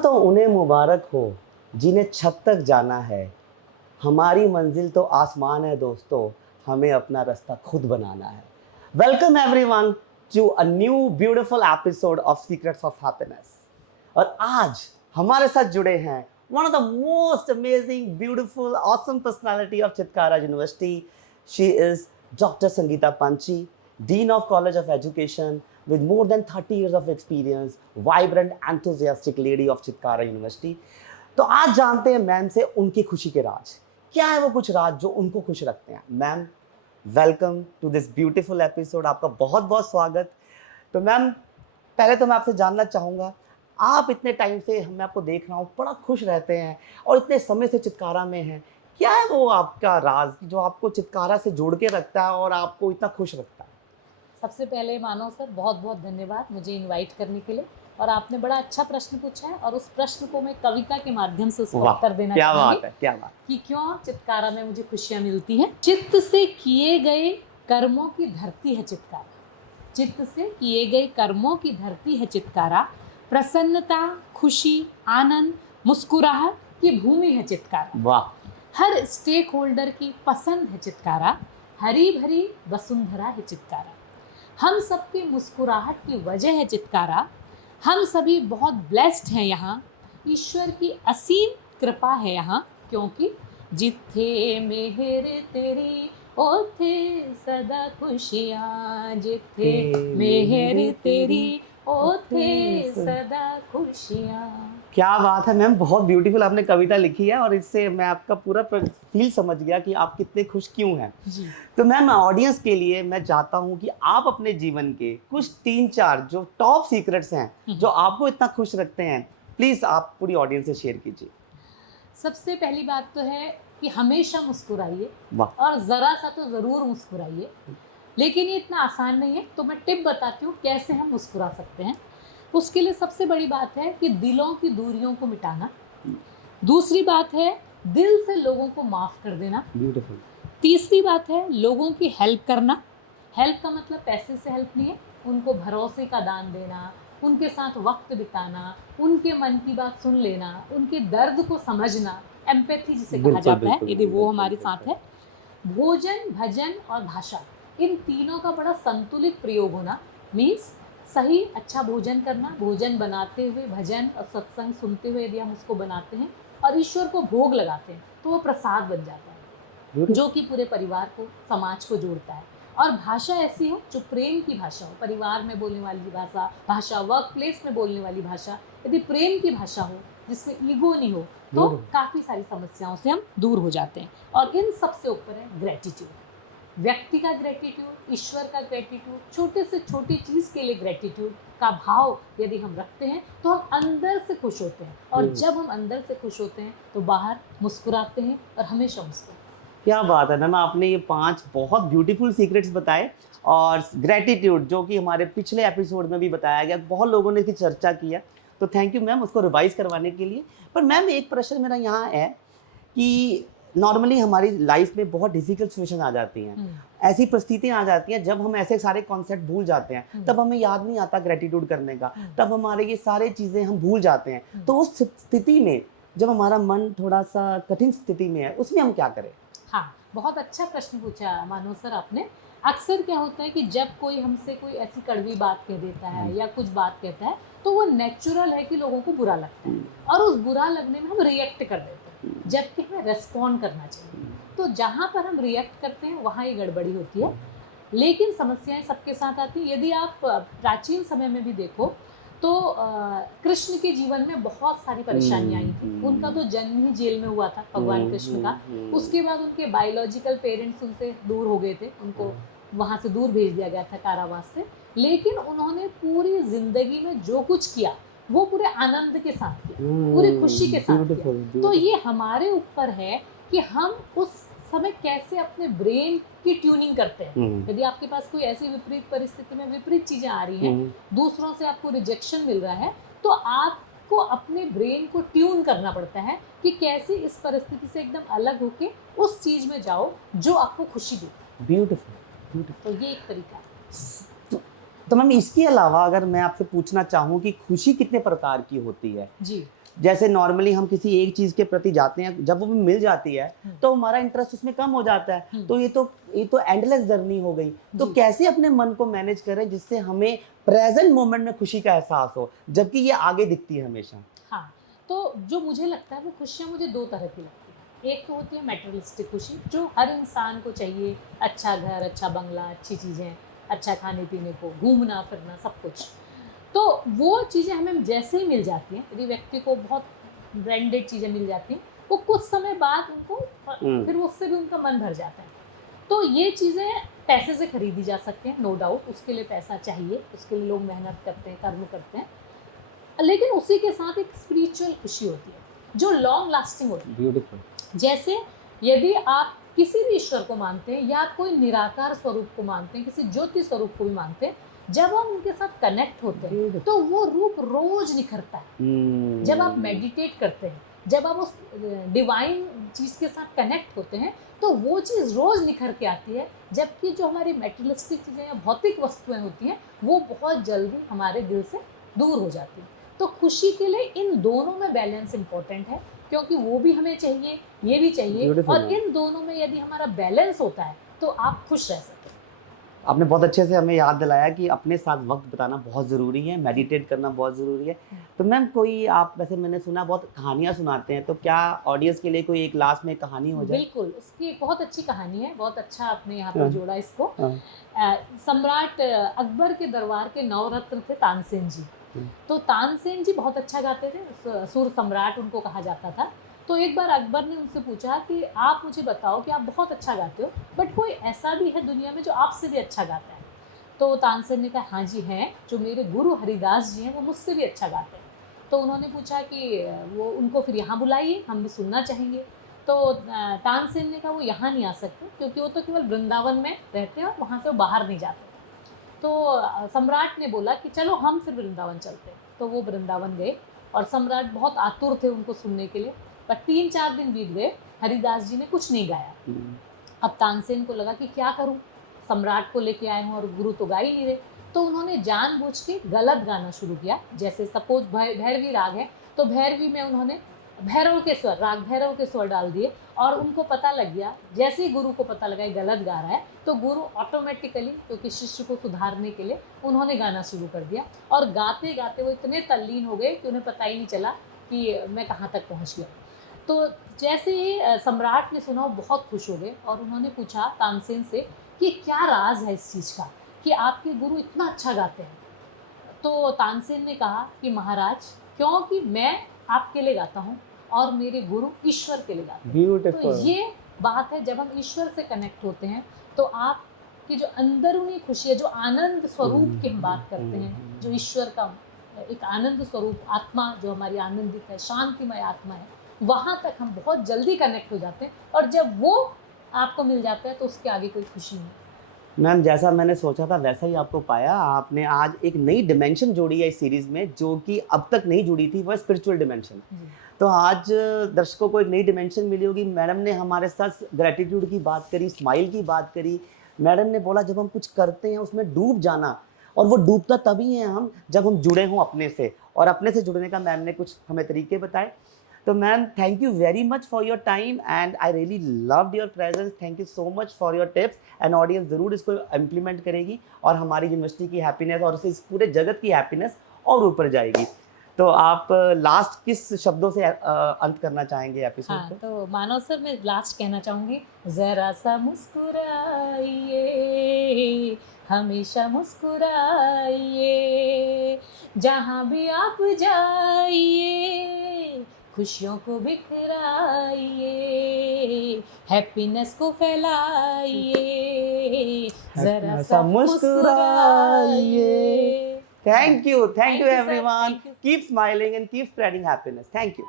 तो उन्हें मुबारक हो जिन्हें छत तक जाना है। हमारी मंजिल तो आसमान है दोस्तों, हमें अपना रास्ता खुद बनाना है। Welcome everyone to a new beautiful episode of secrets of happiness. और आज हमारे साथ जुड़े हैं one of the most amazing beautiful awesome personality of Chitkara university. She is doctor Sangeeta Panchi, Dean of College of Education with more than 30 years of experience, vibrant, enthusiastic lady of Chitkara university. तो आज जानते हैं मैम से उनकी खुशी के राज। क्या है वो कुछ राज जो उनको खुश रखते हैं? Ma'am, welcome to this beautiful episode. आपका बहुत बहुत स्वागत। तो मैम, पहले तो मैं आपसे जानना चाहूँगा, आप इतने टाइम से मैं आपको देख रहा हूँ, बड़ा खुश रहते हैं और इतने समय से चित्कारा में हैं। क्या है वो आपका राज जो आपको चित्कारा से जोड़ के रखता है और आपको इतना खुश रखता है? सबसे पहले मानव सर बहुत बहुत धन्यवाद मुझे इनवाइट करने के लिए, और आपने बड़ा अच्छा प्रश्न पूछा है और उस प्रश्न को मैं कविता के माध्यम से उसको उत्तर देना चाहूँगी। क्या बात कि क्यों चित्कारा में मुझे खुशियाँ मिलती हैं। चित्त से किए गए कर्मों की धरती है चित्कारा, चित्त से किए गए कर्मों की धरती है चित्कारा, प्रसन्नता, खुशी, आनंद, मुस्कुराहट की भूमि है चित्कारा। वाह। हर स्टेक होल्डर की पसंद है चित्कारा, हरी भरी वसुंधरा है चित्कारा। हम सबकी मुस्कुराहट की वजह है चित्कारा, हम सभी बहुत ब्लेस्ड हैं यहाँ, ईश्वर की असीम कृपा है यहाँ, क्योंकि जिथे मेहर तेरी ओथे सदा खुशियाँ, जिथे मेहर तेरी ओथे सदा खुशियाँ। क्या बात है मैम, बहुत ब्यूटीफुल आपने कविता लिखी है और इससे मैं आपका पूरा फील समझ गया कि आप कितने खुश क्यों हैं जी। तो मैम, ऑडियंस के लिए मैं चाहता हूं कि आप अपने जीवन के कुछ 3-4 जो टॉप सीक्रेट्स हैं जो आपको इतना खुश रखते हैं, प्लीज आप पूरी ऑडियंस से शेयर कीजिए। सबसे पहली बात तो है कि हमेशा मुस्कुराइए, वाह। और ज़रा सा तो ज़रूर मुस्कुराइए। लेकिन ये इतना आसान नहीं है, तो मैं टिप बताती हूँ कैसे हम मुस्कुरा सकते हैं। उसके लिए सबसे बड़ी बात है कि दिलों की दूरियों को मिटाना। दूसरी बात है दिल से लोगों को माफ़ कर देना। ब्यूटीफुल। तीसरी बात है लोगों की हेल्प करना। हेल्प का मतलब पैसे से हेल्प नहीं है, उनको भरोसे का दान देना, उनके साथ वक्त बिताना, उनके मन की बात सुन लेना, उनके दर्द को समझना, एम्पैथी जिसे कहा जाता है, यदि वो हमारे साथ है। भोजन, भजन और भाषा, इन तीनों का बड़ा संतुलित प्रयोग होना, मीन्स सही अच्छा भोजन करना, भोजन बनाते हुए भजन और सत्संग सुनते हुए यदि हम उसको बनाते हैं और ईश्वर को भोग लगाते हैं तो वो प्रसाद बन जाता है, जो कि पूरे परिवार को, समाज को जोड़ता है। और भाषा ऐसी हो जो प्रेम की भाषा हो, परिवार में बोलने वाली भाषा, वर्क प्लेस में बोलने वाली भाषा, यदि प्रेम की भाषा हो जिसमें ईगो नहीं हो, तो काफ़ी सारी समस्याओं से हम दूर हो जाते हैं। और इन सबसे ऊपर है ग्रेटिट्यूड, व्यक्ति का ग्रेटिट्यूड, ईश्वर का ग्रेटिट्यूड, छोटे से छोटी चीज़ के लिए ग्रेटिट्यूड का भाव यदि हम रखते हैं तो हम अंदर से खुश होते हैं, और जब हम अंदर से खुश होते हैं तो बाहर मुस्कुराते हैं और हमेशा मुस्कुराते हैं। क्या बात है मैम, आपने ये 5 बहुत ब्यूटीफुल सीक्रेट्स बताए। और ग्रेटिट्यूड जो कि हमारे पिछले एपिसोड में भी बताया गया, बहुत लोगों ने इसकी चर्चा किया, तो थैंक यू मैम उसको रिवाइज करवाने के लिए। पर मैम, एक प्रश्न मेरा यहाँ है कि नॉर्मली हमारी लाइफ में बहुत डिफिकल्ट सिचुएशन आ जाती हैं, ऐसी परिस्थितियाँ आ जाती हैं जब हम ऐसे सारे कॉन्सेप्ट भूल जाते हैं, तब हमें याद नहीं आता ग्रेटिट्यूड करने का, तब हमारे ये सारे चीज़ें हम भूल जाते हैं। तो उस स्थिति में जब हमारा मन थोड़ा सा कठिन स्थिति में है, उसमें हम क्या करें? हाँ, बहुत अच्छा प्रश्न पूछा मानो सर आपने। अक्सर क्या होता है कि जब कोई हमसे कोई ऐसी कड़वी बात कह देता है या कुछ बात कहता है, तो वो नेचुरल है कि लोगों को बुरा लगता है, और उस बुरा लगने में हम रिएक्ट कर देते हैं, जबकि हमें रेस्पॉन्ड करना चाहिए। तो जहाँ पर हम रिएक्ट करते हैं वहाँ ये गड़बड़ी होती है। लेकिन समस्याएं सबके साथ आती हैं। यदि आप प्राचीन समय में भी देखो तो कृष्ण के जीवन में बहुत सारी परेशानियां आई थी। उनका तो जन्म ही जेल में हुआ था, भगवान कृष्ण का। उसके बाद उनके बायोलॉजिकल पेरेंट्स उनसे दूर हो गए थे, उनको वहाँ से दूर भेज दिया गया था कारावास से। लेकिन उन्होंने पूरी जिंदगी में जो कुछ किया वो पूरे आनंद के साथ किया, पूरी खुशी के साथ किया। तो ये हमारे ऊपर है कि हम उस समय कैसे अपने ब्रेन की ट्यूनिंग करते हैं। यदि आपके पास कोई ऐसी विपरीत परिस्थिति में विपरीत चीज़ें आ रही हैं, दूसरों से आपको रिजेक्शन मिल रहा है, तो आपको अपने ब्रेन को ट्यून करना पड़ता है कि कैसे इस परिस्थिति से एकदम अलग होके उस चीज़ में जाओ जो आपको खुशी दे। ब्यूटीफुल। तो ये एक तरीका है। तो मैम, इसके अलावा अगर मैं आपसे पूछना चाहूँ कि खुशी कितने प्रकार की होती है? जी, जैसे नॉर्मली हम किसी एक चीज के प्रति जाते हैं, जब वो मिल जाती है तो हमारा इंटरेस्ट उसमें कम हो जाता है। तो ये तो एंडलेस जर्नी हो गई। तो जी। कैसे अपने मन को मैनेज करें जिससे हमें प्रेजेंट मोमेंट में खुशी का एहसास हो, जबकि ये आगे दिखती है हमेशा। हाँ, तो जो मुझे लगता है वो खुशियाँ मुझे 2 तरह की लगती हैं। एक तो होती है मटेरियलिस्टिक खुशी, जो हर इंसान को चाहिए, अच्छा घर, अच्छा बंगला, अच्छी चीज़ें, अच्छा खाने-पीने को, घूमना-फिरना सब कुछ। तो वो चीज़ें हमें जैसे ही मिल जाती हैं, यदि व्यक्ति को बहुत ब्रांडेड चीज़ें मिल जाती हैं, वो कुछ समय बाद उनको फिर उससे भी उनका मन भर जाता है। तो ये चीज़ें पैसे से खरीदी जा सकती हैं, नो डाउट, उसके लिए पैसा चाहिए, उसके लिए लोग मेहनत करते हैं, कर्म करते हैं। लेकिन उसी के साथ एक स्पिरिचुअल खुशी होती है, जो लॉन्ग लास्टिंग होती है। ब्यूटीफुल। जैसे यदि आप किसी भी ईश्वर को मानते हैं या कोई निराकार स्वरूप को मानते हैं, किसी ज्योति स्वरूप को भी मानते हैं, जब हम उनके साथ कनेक्ट होते हैं तो वो रूप रोज निखरता है। जब आप मेडिटेट करते हैं, जब आप उस डिवाइन चीज़ के साथ कनेक्ट होते हैं, तो वो चीज़ रोज निखर के आती है। जबकि जो हमारी मेटेरियलिस्टिक चीज़ें या भौतिक वस्तुएं होती हैं, वो बहुत जल्दी हमारे दिल से दूर हो जाती हैं। तो खुशी के लिए इन दोनों में बैलेंस इंपॉर्टेंट है, क्योंकि वो भी हमें चाहिए, ये भी चाहिए। Beautiful और है। इन दोनों में यदि हमारा बैलेंस होता है तो आप खुश रह सकते हैं। आपने बहुत अच्छे से हमें याद दिलाया कि अपने साथ वक्त बिताना बहुत ज़रूरी है, मेडिटेट करना बहुत ज़रूरी है। तो मैम कोई आप, वैसे मैंने सुना बहुत कहानियाँ सुनाते हैं, तो क्या ऑडियंस के लिए कोई एक लास्ट में कहानी हो जाए? बिल्कुल, उसकी एक बहुत अच्छी कहानी है, बहुत अच्छा आपने यहाँ हाँ। पे जोड़ा इसको। हाँ। सम्राट अकबर के दरबार के नवरत्न थे तानसेन जी। तो तानसेन जी बहुत अच्छा गाते थे, सुर सम्राट उनको कहा जाता था। तो एक बार अकबर ने उनसे पूछा कि आप मुझे बताओ कि आप बहुत अच्छा गाते हो, बट कोई ऐसा भी है दुनिया में जो आपसे भी अच्छा गाता है? तो तानसेन ने कहा हाँ जी हैं, जो मेरे गुरु हरिदास जी हैं वो मुझसे भी अच्छा गाते हैं। तो उन्होंने पूछा कि वो उनको फिर यहाँ बुलाइए, हम भी सुनना चाहेंगे। तो तानसेन ने कहा वो यहाँ नहीं आ सकते, क्योंकि वो तो केवल वृंदावन में रहते हैं और वहाँ से वो बाहर नहीं जाते। तो सम्राट ने बोला कि चलो हम फिर वृंदावन चलते हैं। तो वो वृंदावन गए और सम्राट बहुत आतुर थे उनको सुनने के लिए। पर 3-4 दिन बीत गए, हरिदास जी ने कुछ नहीं गाया। अब तानसेन को लगा कि क्या करूं, सम्राट को लेके आए हूं और गुरु तो गा ही नहीं रहे। तो उन्होंने जानबूझ के गलत गाना शुरू किया। जैसे सपोज भैरवी राग है, तो भैरवी में उन्होंने भैरव के स्वर, राग भैरव के स्वर डाल दिए। और उनको पता लग गया, जैसे ही गुरु को पता लगा ये गलत गा रहा है, तो गुरु ऑटोमेटिकली, क्योंकि शिष्य को सुधारने के लिए, उन्होंने गाना शुरू कर दिया। और गाते गाते वो इतने तल्लीन हो गए कि उन्हें पता ही नहीं चला कि मैं कहाँ तक पहुँच गया। तो जैसे ही सम्राट ने सुना, वो बहुत खुश हो गए और उन्होंने पूछा तानसेन से कि क्या राज है इस चीज़ का कि आपके गुरु इतना अच्छा गाते हैं? तो तानसेन ने कहा कि महाराज, क्योंकि मैं आपके लिए गाता हूँ और मेरे गुरु ईश्वर के लिए गाते हैं। तो ब्यूटीफुल। ये बात है, जब हम ईश्वर से कनेक्ट होते हैं तो आपकी जो अंदरूनी खुशी है, जो आनंद स्वरूप की हम बात करते हैं, जो ईश्वर का एक आनंद स्वरूप आत्मा, जो हमारी आनंदित है, शांतिमय आत्मा है, वहाँ तक हम बहुत जल्दी कनेक्ट हो जाते हैं। और जब वो आपको मिल जाता है तो उसके आगे कोई खुशी नहीं। मैम जैसा मैंने सोचा था वैसा ही आपको पाया। आपने आज एक नई डिमेंशन जोड़ी है इस सीरीज़ में, जो कि अब तक नहीं जुड़ी थी, वो स्पिरिचुअल डिमेंशन। तो आज दर्शकों को एक नई डिमेंशन मिली होगी। मैडम ने हमारे साथ ग्रैटिट्यूड की बात करी, स्माइल की बात करी। मैडम ने बोला जब हम कुछ करते हैं उसमें डूब जाना, और वो डूबता तभी है हम जब हम जुड़े हों अपने से, और अपने से जुड़ने का मैम ने कुछ हमें तरीके बताए। तो ma'am thank you very much for your time and I really loved your presence. Thank you so much for your tips. And audience ज़रूर इसको इम्प्लीमेंट करेगी और हमारी यूनिवर्सिटी की हैप्पीनेस और इस पूरे जगत की हैप्पीनेस और ऊपर जाएगी। तो आप लास्ट किस शब्दों से अंत करना चाहेंगे एपिसोड हाँ, को? तो मानव सर, मैं लास्ट कहना चाहूँगी, ज़रा सा मुस्कुराइए, हमेशा मुस्कुराइए, जहाँ भी आप जाइए, खुशियों को बिखराइए, हैप्पीनेस को फैलाइए, ज़रा सा मुस्कुराइए। Thank you Thank you, sir. everyone. Thank you. Keep smiling and keep spreading happiness. Thank you.